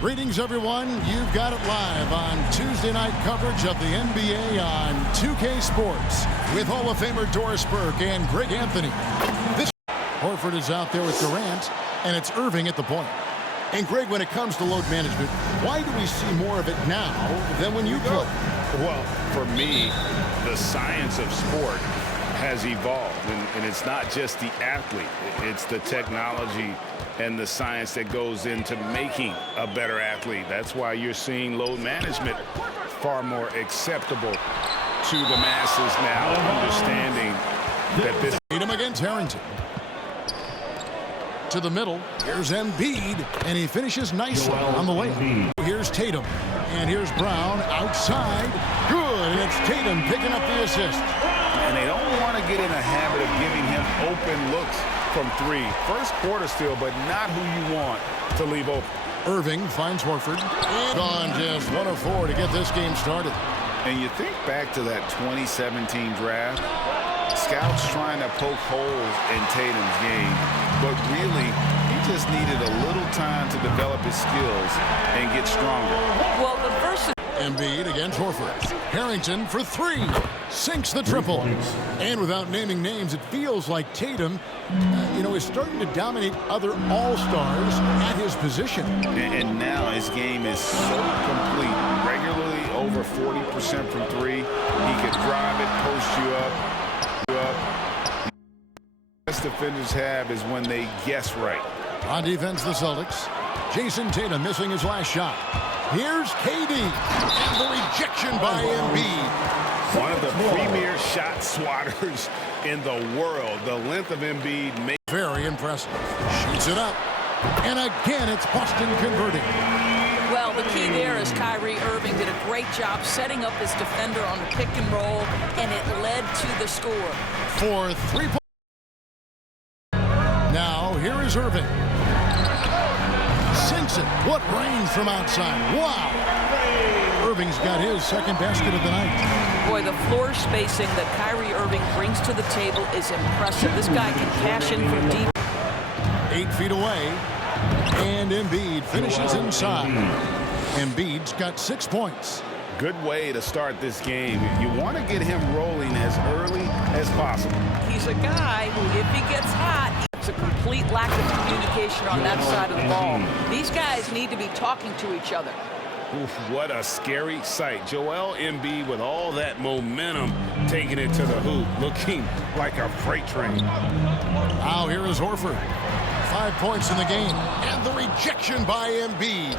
Greetings, everyone. You've got it live on Tuesday night coverage of the NBA on 2K Sports with Hall of Famer Doris Burke and Greg Anthony. This Horford is out there with Durant, and it's Irving at the point. And Greg, when it comes to load management, why do we see more of it now than when you play? Well, for me, the science of sport has evolved, and it's not just the athlete. It's the technology and the science that goes into making a better athlete. That's why you're seeing load management far more acceptable to the masses now, understanding that this... Tatum against Harrington. To the middle. Here's Embiid, and he finishes nicely on the layup. Here's Tatum, and here's Brown outside. Good, and it's Tatum picking up the assist. And they don't want to get in a habit of giving him open looks from three. First quarter still, but not who you want to leave open. Irving finds Horford. Gone just 1 of 4 to get this game started. And you think back to that 2017 draft, scouts trying to poke holes in Tatum's game, but really, he just needed a little time to develop his skills and get stronger. Well, the first... Embiid against Horford. Harrington for 3. Sinks the triple. And without naming names, it feels like Tatum, is starting to dominate other all-stars at his position. And now his game is so complete. Regularly over 40% from 3. He can drive it, post you up. Best defenders have is when they guess right. On defense, the Celtics. Jason Tatum missing his last shot. Here's KD, and the rejection by Embiid. One of the premier shot swatters in the world. The length of Embiid makes very impressive. Shoots it up, and again it's Boston converting. Well, the key there is Kyrie Irving did a great job setting up his defender on the pick and roll, and it led to the score. For 3 points. Now here is Irving. Sinks it. What range from outside. Wow. Irving's got his second basket of the night. Boy, the floor spacing that Kyrie Irving brings to the table is impressive. This guy can cash in from deep. 8 feet away. And Embiid finishes inside. Embiid's got 6 points. Good way to start this game. You want to get him rolling as early as possible. He's a guy who, if he gets hot, it's a complete lack of communication on that side of the ball. These guys need to be talking to each other. Oof, what a scary sight. Joel Embiid with all that momentum taking it to the hoop, looking like a freight train. Now here is Horford. 5 points in the game. And the rejection by Embiid.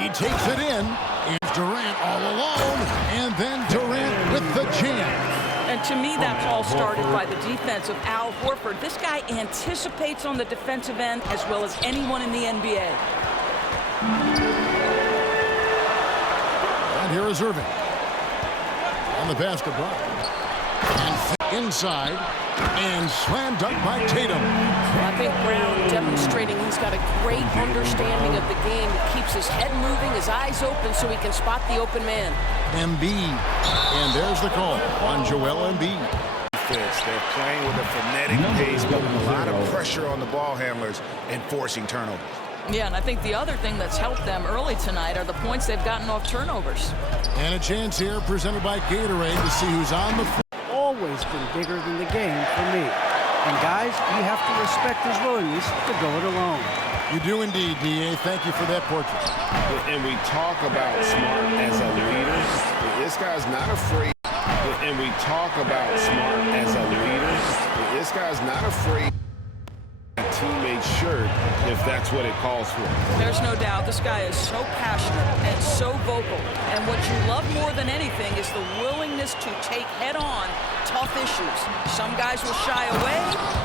He takes it in. It's Durant all alone. And then Durant with the jam. And to me, that all started by the defense of Al Horford. This guy anticipates on the defensive end as well as anyone in the NBA. And here is Irving. On the basketball. And inside. And slam dunk by Tatum. I think Brown demonstrating he's got a great understanding of the game. He keeps his head moving, his eyes open so he can spot the open man. Embiid. And there's the call on Joel Embiid. They're playing with a frenetic pace, but a lot of pressure on the ball handlers and forcing turnovers. Yeah, and I think the other thing that's helped them early tonight are the points they've gotten off turnovers. And a chance here presented by Gatorade to see who's on the floor. Always been bigger than the game for me. And guys, you have to respect his willingness to go it alone. You do indeed, D.A. Thank you for that portrait. And we talk about Smart as a leader. This guy's not afraid. And we talk about Smart as a leader. This guy's not afraid. A teammate's shirt, if that's what it calls for. There's no doubt this guy is so passionate and so vocal. And what you love more than anything is the willingness to take head-on tough issues. Some guys will shy away,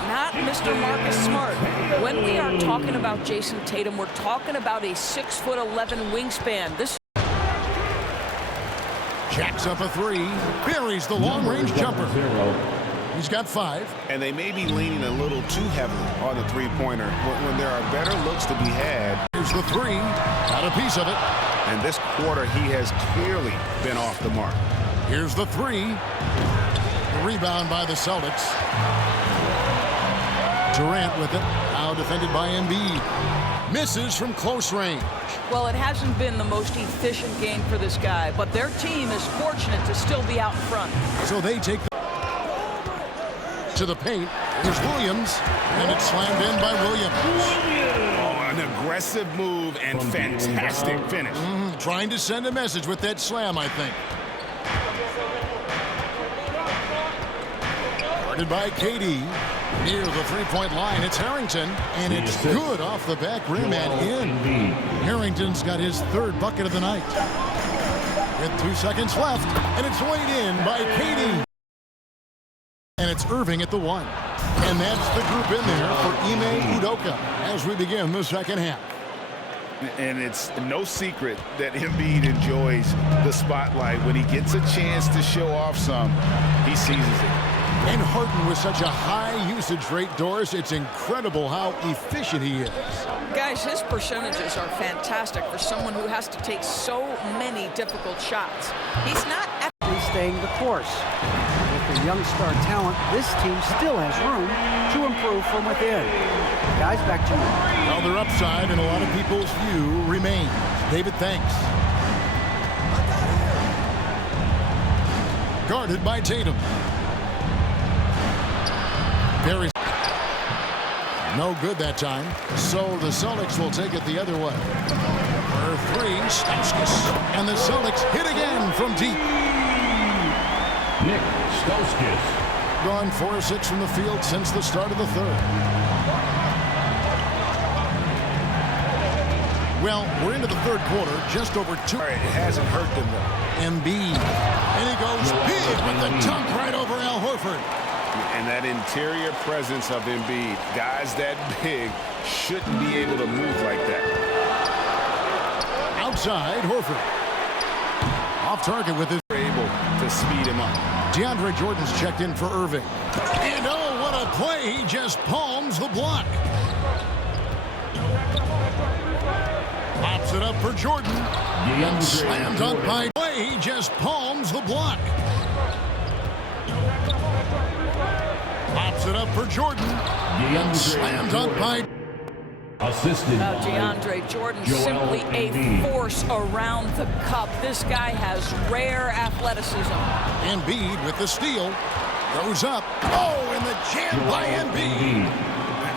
not Mr. Marcus Smart. When we are talking about Jason Tatum, we're talking about a 6'11" wingspan. This jacks up a 3, buries the long-range jumper. He's got 5. And they may be leaning a little too heavily on the three-pointer when there are better looks to be had. Here's the 3. Got a piece of it. And this quarter, he has clearly been off the mark. Here's the 3. The rebound by the Celtics. Durant with it. Now defended by Embiid. Misses from close range. Well, it hasn't been the most efficient game for this guy, but their team is fortunate to still be out in front. So they take to the paint. Here's Williams, and it's slammed in by Williams. Oh, an aggressive move and fantastic finish. Trying to send a message with that slam, I think. Guarded by KD. Near the three-point line, it's Harrington, and it's good off the back rim and in. Harrington's got his third bucket of the night. With 2 seconds left, and it's laid in by KD. And it's Irving at the one. And that's the group in there for Ime Udoka as we begin the second half. And it's no secret that Embiid enjoys the spotlight. When he gets a chance to show off some, he seizes it. And Harden with such a high usage rate, Doris, it's incredible how efficient he is. Guys, his percentages are fantastic for someone who has to take so many difficult shots. He's not actually staying the course. With the young star talent, this team still has room to improve from within. Guys, back to you. Well, their upside in a lot of people's view remains. David, thanks. Guarded by Tatum. Very no good that time. So the Celtics will take it the other way. For three, Stauskas. And the Celtics hit again from deep. Nick Stauskas. Gone 4 of 6 from the field since the start of the third. Well, we're into the third quarter, just over 2. All right, it hasn't hurt them, though. Embiid. And he goes big with the dunk right over Al Horford. And that interior presence of Embiid, guys that big shouldn't be able to move like that. Outside, Horford. Off target with his. Able to speed him up. DeAndre Jordan's checked in for Irving. And oh, what a play. He just palms the block. Pops it up for Jordan. And slammed up by play. He just palms the block. Pops it up for Jordan. And slammed up by. Assisted by DeAndre Jordan, simply a force around the cup. This guy has rare athleticism. Embiid with the steal. Goes up. Oh, and the jam by Embiid.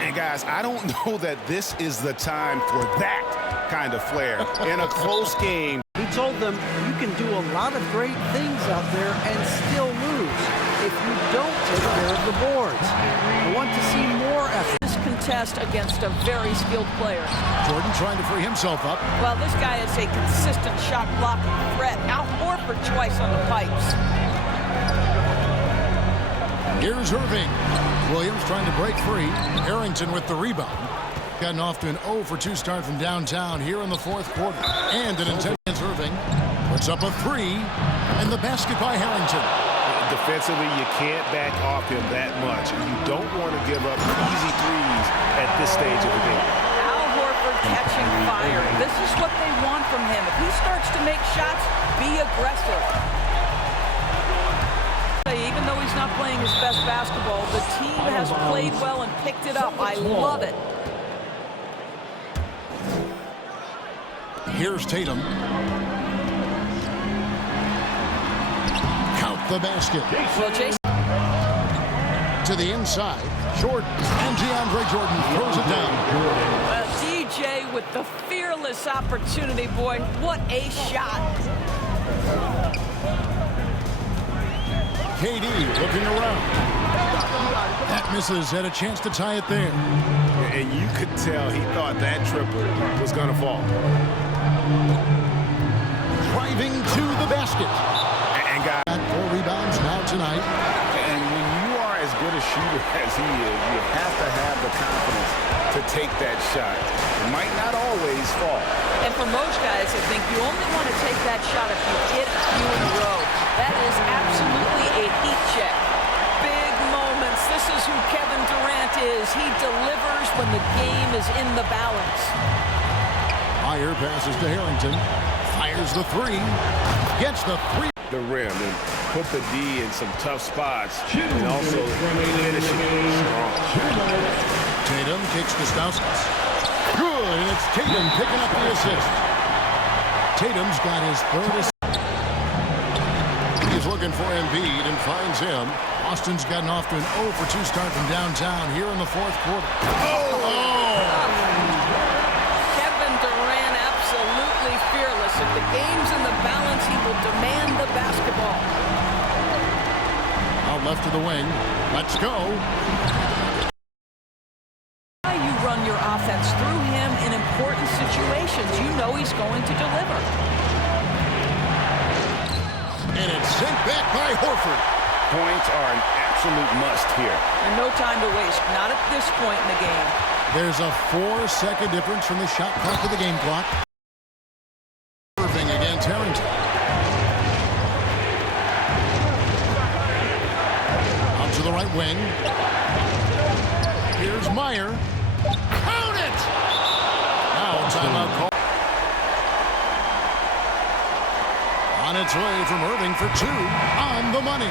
And guys, I don't know that this is the time for that kind of flair in a close game. He told them, you can do a lot of great things out there and still lose if you don't take care of the boards. I want to see more effort. This contest against a very skilled player. Jordan trying to free himself up. Well, this guy is a consistent shot blocking threat. Al Horford twice on the pipes. Here's Irving. Williams trying to break free. Harrington with the rebound. Gotten off to an 0 for 2 start from downtown here in the fourth quarter. And an intense Irving. Puts up a 3. And the basket by Harrington. Defensively, you can't back off him that much. You don't want to give up easy threes at this stage of the game. Al Horford catching fire. This is what they want from him. If he starts to make shots, be aggressive. Even though he's not playing his best basketball, the team has played well and picked it up. I love it. Here's Tatum. Count the basket. Well, Jason. To the inside. Jordan. And DeAndre Jordan throws it down. DJ with the fearless opportunity, boy. What a shot. KD looking around. That misses. Had a chance to tie it there. And you could tell he thought that triple was going to fall. Driving to the basket. And guys, 4 rebounds now tonight. and when you are as good a shooter as he is, you have to have the confidence to take that shot. It might not always fall. And for most guys, I think you only want to take that shot if you hit a few in a row. That is absolutely a heat check. Big moments. This is who Kevin Durant is. He delivers when the game is in the balance. Meyer passes to Harrington. Fires the 3. Gets the 3. The rim and put the D in some tough spots and also finishing strong. Tatum kicks to Stauskas. Good. good, and it's Tatum picking up the assist. Tatum's got his third assist. He's looking for Embiid and finds him. Austin's gotten off to an 0 for 2 start from downtown here in the fourth quarter. Kevin Durant absolutely fearless. If the game's in the balance, he will demand the basketball. Out left to the wing. Let's go. You run your offense through him in important situations. You know he's going to deliver. And it's sent back by Horford. Points are an absolute must here. And no time to waste. Not at this point in the game. There's a 4-second difference from the shot clock to the game clock. Irving against Harrington. Out to the right wing. Here's Meyer. Count it! Now timeout call. On its way from Irving for 2 on the money.